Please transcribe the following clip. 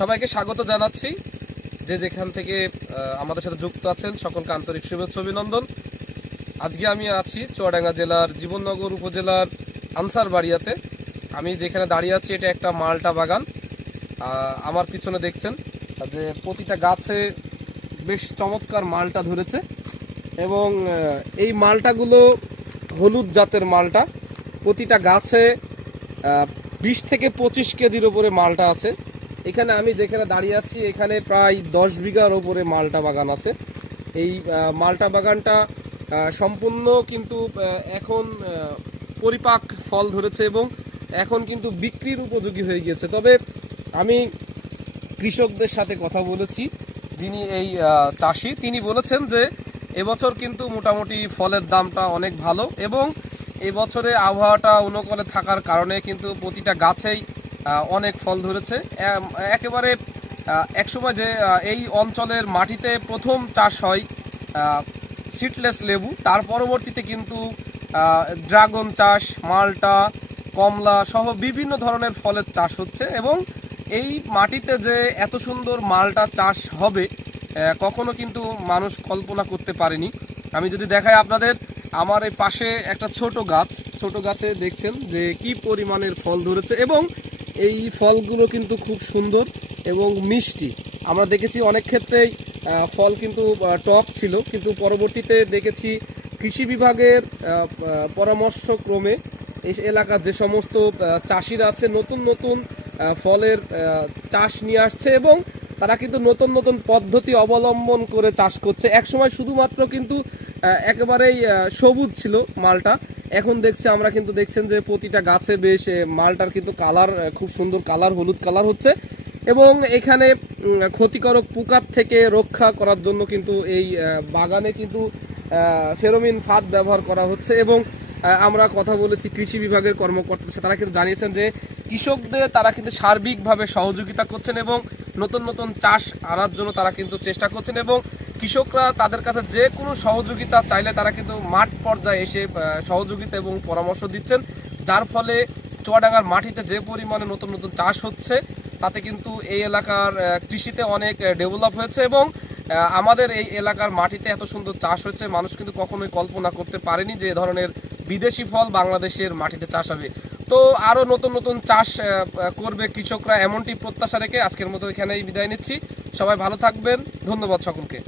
সবাইকে স্বাগত জানাচ্ছি। যে যেখান থেকে আমাদের সাথে যুক্ত আছেন, সকলকে আন্তরিক শুভেচ্ছা অভিনন্দন। আজকে আমি আছি চুয়াডাঙ্গা জেলার জীবননগর উপজেলার আনসার বাড়িয়াতে আমি যেখানে দাঁড়িয়ে আছি, এটা একটা মালটা বাগান। আমার পিছনে দেখছেন যে প্রতিটা গাছে বেশ চমৎকার মালটা ধরেছে। এবং এই মালটাগুলো হলুদ জাতের মালটা। প্রতিটা গাছে বিশ থেকে পঁচিশ কেজির ওপরে মালটা আছে। এখানে আমি যেখানে দাঁড়িয়ে আছি, এখানে প্রায় দশ বিঘার ওপরে মালটা বাগান আছে। এই মালটা বাগানটা সম্পূর্ণ কিন্তু এখন পরিপাক ফল ধরেছে এবং এখন কিন্তু বিক্রির উপযোগী হয়ে গিয়েছে। তবে আমি কৃষকদের সাথে কথা বলেছি, যিনি এই চাষি। তিনি বলেছেন যে, এবছর কিন্তু মোটামুটি ফলের দামটা অনেক ভালো এবং এবছরে আবহাওয়াটা অনুকূলে থাকার কারণে কিন্তু প্রতিটা গাছেই অনেক ফল ধরেছে। একেবারে একসময় যে এই অঞ্চলের মাটিতে প্রথম চাষ হয় সিটলেস লেবু, তার পরবর্তীতে কিন্তু ড্রাগন চাষ, মালটা, কমলা সহ বিভিন্ন ধরনের ফলের চাষ হচ্ছে এবং এই মাটিতে যে এত সুন্দর মালটা চাষ হবে কখনো কিন্তু মানুষ কল্পনা করতে পারেনি। আমি যদি দেখাই আপনাদের, আমার এই পাশে একটা ছোট গাছ, ছোট গাছে দেখছেন যে কি পরিমাণের ফল ধরেছে এবং এই ফলগুলো কিন্তু খুব সুন্দর এবং মিষ্টি। আমরা দেখেছি অনেক ক্ষেত্রেই ফল কিন্তু টক ছিল, কিন্তু পরবর্তীতে দেখেছি কৃষি বিভাগের পরামর্শক্রমে এই এলাকার যে সমস্ত চাষিরা আছে, নতুন নতুন ফলের চাষ নিয়ে আসছে এবং তারা কিন্তু নতুন নতুন পদ্ধতি অবলম্বন করে চাষ করছে। একসময় শুধুমাত্র কিন্তু একেবারেই সবুজ ছিল মালটা এখন দেখছি আমরা কিন্তু দেখছেন যে প্রতিটা গাছে বেশ মালটার কিন্তু কালার খুব সুন্দর কালার, হলুদ কালার হচ্ছে। এবং এখানে ক্ষতিকারক পোকার থেকে রক্ষা করার জন্য কিন্তু এই বাগানে কিন্তু ফেরোমিন ফাঁদ ব্যবহার করা হচ্ছে। এবং আমরা কথা বলেছি কৃষি বিভাগের কর্মকর্তা তারা কিন্তু জানিয়েছেন যে কৃষকদের তারা কিন্তু সার্বিকভাবে সহযোগিতা করছেন এবং নতুন নতুন চাষ আনার জন্য তারা কিন্তু চেষ্টা করছেন এবং কৃষকরা তাদের কাছে যে কোনো সহযোগিতা চাইলে তারা কিন্তু মাঠ পর্যায়ে এসে সহযোগিতা এবং পরামর্শ দিচ্ছেন। যার ফলে চুয়াডাঙ্গার মাটিতে যে পরিমাণে নতুন নতুন চাষ হচ্ছে, তাতে কিন্তু এই এলাকার কৃষিতে অনেক ডেভেলপ হয়েছে এবং আমাদের এই এলাকার মাটিতে এত সুন্দর চাষ হয়েছে, মানুষ কিন্তু কখনোই কল্পনা করতে পারেনি যে ধরনের বিদেশি ফল বাংলাদেশের মাটিতে চাষ হবে। তো আরও নতুন নতুন চাষ করবে কৃষকরা এমনটি প্রত্যাশা রেখে আজকের মতো এখানেই বিদায় নিচ্ছি। সবাই ভালো থাকবেন। ধন্যবাদ সকলকে।